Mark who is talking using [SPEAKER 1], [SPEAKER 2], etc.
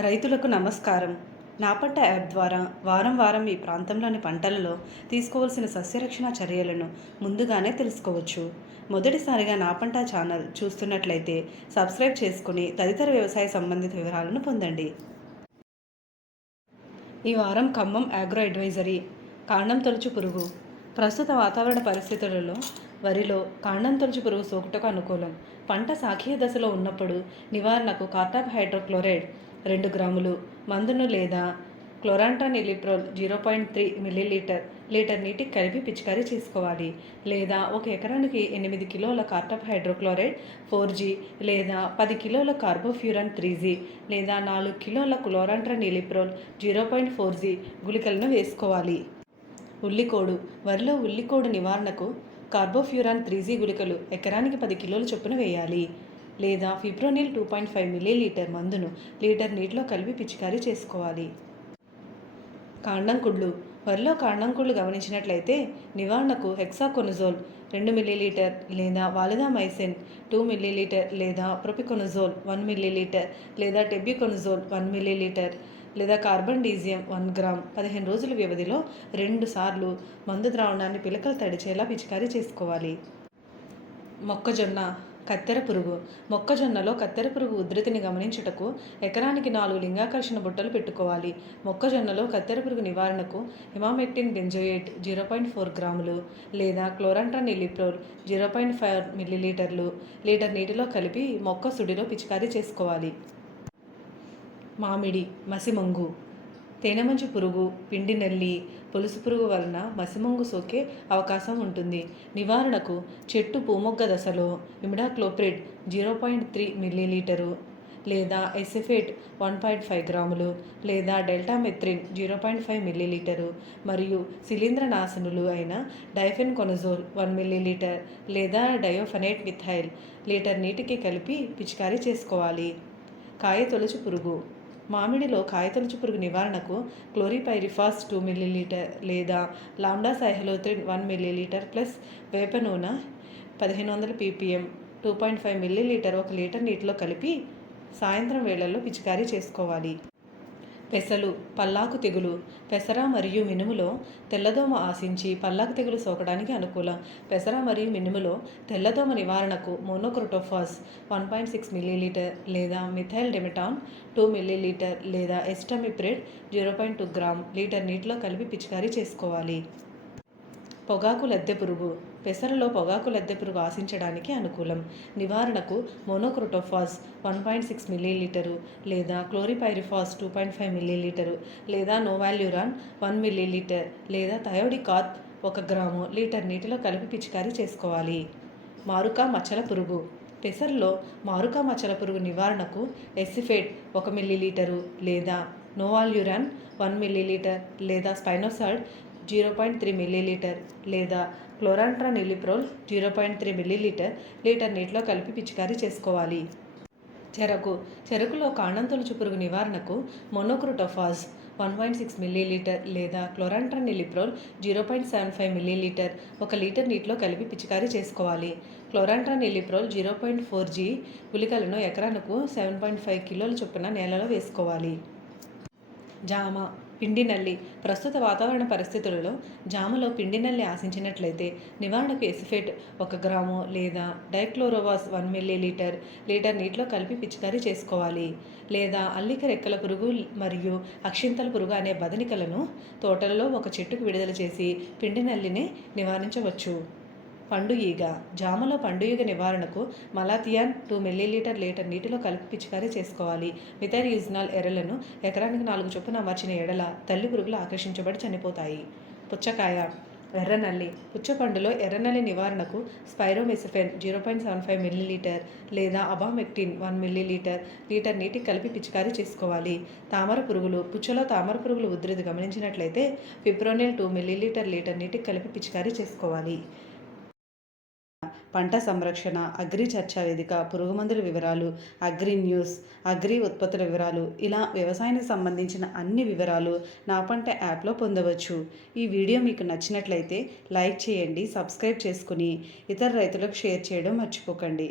[SPEAKER 1] రైతులకు నమస్కారం. నా పంట యాప్ ద్వారా వారం వారం ఈ ప్రాంతంలోని పంటలలో తీసుకోవాల్సిన సస్యరక్షణ చర్యలను ముందుగానే తెలుసుకోవచ్చు. మొదటిసారిగా నా పంట ఛానల్ చూస్తున్నట్లయితే సబ్స్క్రైబ్ చేసుకుని తదితర వ్యవసాయ సంబంధిత వివరాలను పొందండి. ఈ వారం ఖమ్మం అగ్రో అడ్వైజరీ కాండం తొలుచు పురుగు. ప్రస్తుత వాతావరణ పరిస్థితులలో వరిలో కాండం తొలుచు పురుగు సోకుటకు అనుకూలం. పంట సాఖీయ దశలో ఉన్నప్పుడు నివారణకు కార్టాప్ హైడ్రోక్లోరైడ్ రెండు గ్రాములు మందును లేదా chlorantraniliprole zero point three millilitre litre నీటికి కలిపి పిచికారీ చేసుకోవాలి. లేదా ఒక ఎకరానికి ఎనిమిది కిలోల కార్టప్ హైడ్రోక్లోరైడ్ ఫోర్ జీ లేదా పది కిలోల కార్బోఫ్యూరాన్ త్రీ జీ లేదా నాలుగు కిలోల chlorantraniliprole zero point four G గుళికలను వేసుకోవాలి. ఉల్లికోడు వరిలో ఉల్లికోడు నివారణకు కార్బోఫ్యూరాన్ త్రీ జీ గుళికలు ఎకరానికి పది కిలోల చొప్పున వేయాలి. లేదా fipronil two point five millilitre మందును లీటర్ నీటిలో కలిపి పిచికారీ చేసుకోవాలి. కాండం కుళ్ళు వరిలో కాండం కుళ్ళు గమనించినట్లయితే నివారణకు హెక్సాకొనజోల్ రెండు మిల్లీలీటర్ లేదా వాలిదామైసిన్ టూ మిల్లీలీటర్ లేదా ప్రొపికొనజోల్ వన్ మిల్లీలీటర్ లేదా టెబ్యూకొనజోల్ వన్ మిల్లీలీటర్ లేదా కార్బన్ డీజియం వన్ గ్రామ్ పదిహేను రోజుల వ్యవధిలో రెండు సార్లు మందు ద్రావణాన్ని పిలకలు తడిచేలా పిచికారీ చేసుకోవాలి. మొక్కజొన్న. కత్తెర పురుగు. మొక్కజొన్నలో కత్తెర పురుగు ఉధృతిని గమనించుటకు ఎకరానికి నాలుగు లింగాకర్షణ బుట్టలు పెట్టుకోవాలి. మొక్కజొన్నలో కత్తెర పురుగు నివారణకు emamectin benzoate zero point four గ్రాములు లేదా chlorantraniliprole zero point five మిల్లీలీటర్లు లీటర్ నీటిలో కలిపి మొక్క సుడిలో పిచికారీ చేసుకోవాలి. మామిడి మసిమంగు. తేనెమంచు పురుగు పిండి నల్లి పులుసు పురుగు వలన మసిమంగు సోకే అవకాశం ఉంటుంది. నివారణకు చెట్టు పూమొగ్గ దశలో imidacloprid zero point three millilitre లేదా ఎసిఫేట్ వన్ పాయింట్ ఫైవ్ గ్రాములు లేదా deltamethrin zero point five millilitre మరియు శిలీంద్ర నాశనులు అయిన డైఫెన్ కొనజోల్ వన్ మిల్లీలీటర్ లేదా డయోఫనేట్ మిథైల్ లీటర్ నీటికి కలిపి పిచికారీ చేసుకోవాలి. కాయ తొలచు పురుగు. మామిడిలో కాయతొలుచు పురుగు నివారణకు క్లోరిపైరిఫాస్ టూ మిల్లీలీటర్ లేదా lambda cyhalothrin one millilitre plus వేప నూనె పదిహేను వందల PPM two point five millilitre ఒక లీటర్ నీటిలో కలిపి సాయంత్రం వేళల్లో పిచికారీ చేసుకోవాలి. పెసలు పల్లాకు తెగులు పెసర మరియు మినుములో తెల్లదోమ ఆశించి పల్లాకు తెగులు సోకడానికి అనుకూలం. పెసర మరియు మినుములో తెల్లదోమ నివారణకు monocrotophos one point six millilitre లేదా మిథైల్ డెమిటాన్ టూ మిల్లీలీటర్ లేదా acetamiprid zero point two gram litre నీటిలో కలిపి పిచికారీ చేసుకోవాలి. పొగాకు లద్దె పురుగు పెసరలో పొగాకు లద్దె పురుగు ఆశించడానికి అనుకూలం. నివారణకు monocrotophos one point six millilitre లేదా chlorpyrifos two point five millilitre లేదా నోవాల్యూరాన్ వన్ మిల్లీలీటర్ లేదా థయోడికాత్ ఒక గ్రాము లీటర్ నీటిలో కలిపి పిచికారీ చేసుకోవాలి. మారుకా మచ్చల పురుగు. పెసర్లో మారుకా మచ్చల పురుగు నివారణకు ఎసిఫేట్ ఒక మిల్లీలీటరు లేదా నోవాల్యూరాన్ వన్ మిల్లీలీటర్ లేదా spinosad zero point three millilitre లేదా chlorantraniliprole zero point three millilitre litre నీటిలో కలిపి పిచికారీ చేసుకోవాలి. చెరకు చెరుకులో కాండం పురుగు నివారణకు monocrotophos one point six millilitre లేదా chlorantraniliprole zero point seven five millilitre ఒక లీటర్ నీటిలో కలిపి పిచికారీ చేసుకోవాలి. Chlorantraniliprole zero point four G గుళికలను ఎకరానికి సెవెన్ పాయింట్ ఫైవ్ కిలోల చొప్పున నేలలో వేసుకోవాలి. జామ పిండి నల్లి ప్రస్తుత వాతావరణ పరిస్థితులలో జామలో పిండి నల్లి ఆశించినట్లయితే నివారణకు ఎసిఫేట్ ఒక గ్రాము లేదా dichlorvos one millilitre litre నీటిలో కలిపి పిచికారీ చేసుకోవాలి. లేదా అల్లిక రెక్కల పురుగు మరియు అక్షింతల పురుగు అనే బదనికలను తోటలలో ఒక చెట్టుకు విడుదల చేసి పిండి నల్లిని నివారించవచ్చు. పండు ఈగ జాములో పండు ఈగ నివారణకు మలాథియాన్ టూ మిల్లీలీటర్ లీటర్ నీటిలో కలిపి పిచికారీ చేసుకోవాలి. మిథైల్ యూజినాల్ ఎర్రలను ఎకరానికి నాలుగు చొప్పున అమర్చిన ఎడల తల్లి పురుగులు ఆకర్షించబడి చనిపోతాయి. పుచ్చకాయ ఎర్రనల్లి. పుచ్చపండులో ఎర్రనల్లి నివారణకు spiromesifen zero point seven five millilitre లేదా అబామెక్టిన్ వన్ మిల్లీలీటర్ లీటర్ నీటికి కలిపి పిచికారీ చేసుకోవాలి. తామర పురుగులు పుచ్చలో తామర పురుగులు ఉధృతి గమనించినట్లయితే ఫిబ్రోనిల్ టూ మిల్లీలీటర్ లీటర్ నీటికి కలిపి పిచికారీ చేసుకోవాలి. పంట సంరక్షణ అగ్రి చర్చా వేదిక పురుగుమందుల వివరాలు అగ్రి న్యూస్ అగ్రి ఉత్పత్తుల వివరాలు ఇలా వ్యవసాయానికి సంబంధించిన అన్ని వివరాలు నా పంట యాప్లో పొందవచ్చు. ఈ వీడియో మీకు నచ్చినట్లయితే లైక్ చేయండి సబ్స్క్రైబ్ చేసుకుని ఇతర రైతులకు షేర్ చేయడం మర్చిపోకండి.